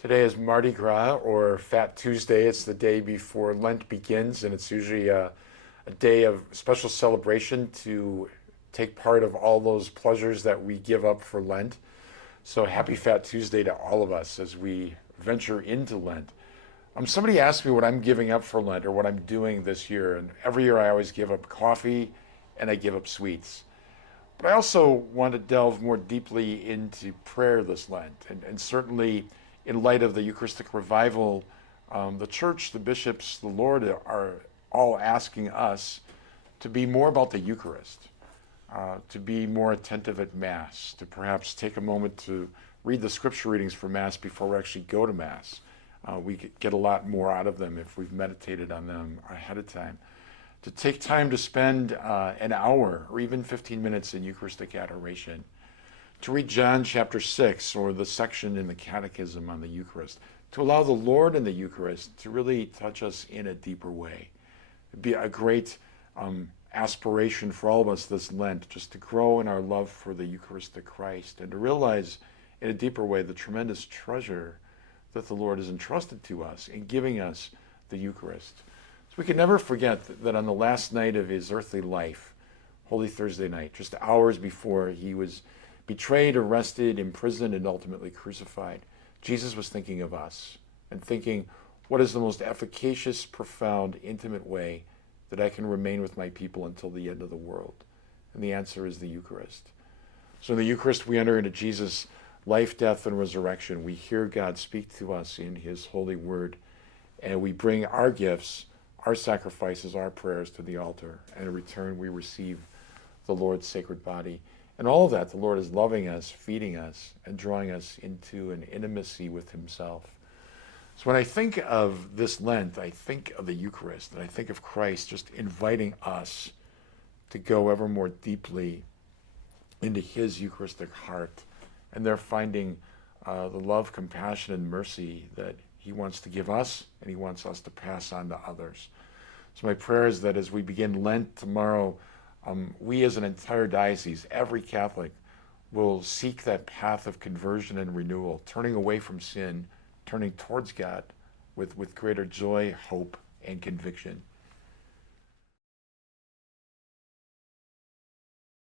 Today is Mardi Gras or Fat Tuesday. It's the day before Lent begins, and it's usually a day of special celebration to take part of all those pleasures that we give up for Lent. So happy Fat Tuesday to all of us as we venture into Lent. Somebody asked me what I'm giving up for Lent or what I'm doing this year, and every year I always give up coffee and I give up sweets. But I also want to delve more deeply into prayer this Lent, and certainly in light of the Eucharistic revival, the church, the bishops, the Lord are all asking us to be more about the Eucharist, to be more attentive at Mass, to perhaps take a moment to read the scripture readings for Mass before we actually go to Mass. We get a lot more out of them if we've meditated on them ahead of time. To take time to spend an hour or even 15 minutes in Eucharistic adoration. To read John chapter 6 or the section in the Catechism on the Eucharist. To allow the Lord in the Eucharist to really touch us in a deeper way. It'd be a great aspiration for all of us this Lent, just to grow in our love for the Eucharistic Christ and to realize in a deeper way the tremendous treasure that the Lord has entrusted to us in giving us the Eucharist. So we can never forget that on the last night of his earthly life, Holy Thursday night, just hours before he was betrayed, arrested, imprisoned, and ultimately crucified, Jesus was thinking of us and thinking, what is the most efficacious, profound, intimate way that I can remain with my people until the end of the world? And the answer is the Eucharist. So in the Eucharist, we enter into Jesus' life, death, and resurrection. We hear God speak to us in his holy word, and we bring our gifts, our sacrifices, our prayers to the altar. And in return, we receive the Lord's sacred body. And all of that, the Lord is loving us, feeding us, and drawing us into an intimacy with himself. So when I think of this Lent, I think of the Eucharist, and I think of Christ just inviting us to go ever more deeply into his Eucharistic heart, and there finding the love, compassion, and mercy that he wants to give us, and he wants us to pass on to others. So my prayer is that as we begin Lent tomorrow, we as an entire diocese, every Catholic, will seek that path of conversion and renewal, turning away from sin, turning towards God with greater joy, hope, and conviction.